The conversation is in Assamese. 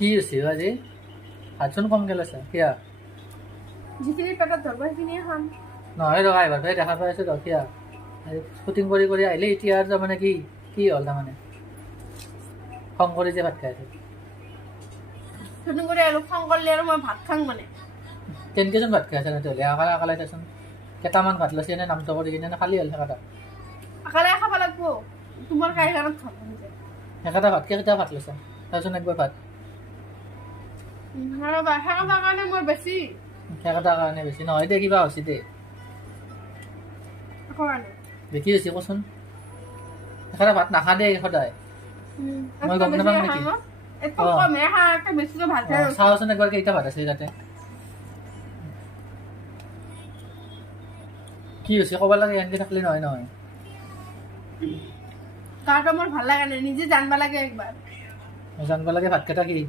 কি হৈছে আজি ভাতচোন কমকৈ লৈছা কিয়া যিখিনি পেটত ধৰব সেইখিনিয়ে খাম নহয় ৰ'বা এবাৰ ভাই দেখা পাই আছোঁ ৰ কিয়া শ্বুটিং কৰি কৰি আহিলে এতিয়া আৰু তাৰমানে কি কি হ'ল তাৰমানে খং কৰি যে ভাত খাই আছে শ্বুটিং কৰি আৰু খং কৰিলে আৰু মই ভাত খাং মানে কেনেকেচোন ভাত খাই আছে তেতিয়াহ'লে আকালে আকালে দেচোন কেইটামান ভাত লৈছে এনে নামটো কৰি কিনে খালী হ'ল সেইকেইটা আকালে খাব লাগব তোমাৰ কাইখানাত খাব সেইকেইটা ভাত কেইটা ভাত লৈছা তাৰচোন একবাৰ ভাত আৰু বাহিৰৰ কাৰণে মই বেছি সেইকেইটাৰ কাৰণে বেছি নহয় দে কিবা হৈছে দে কি হৈছে কচোন সেইকেইটা ভাত নাখা দেই সদায় মই গম নাপাম নেকি চাওচোন একবাৰ কেইটা ভাত আছে তাতে কি হৈছে ক'ব লাগে এনেকে থাকিলে নহয় নহয় গাটো মোৰ ভাল লাগা নাই নিজে জানবা লাগে একবাৰ জানব লাগে ভাতকেইটা কি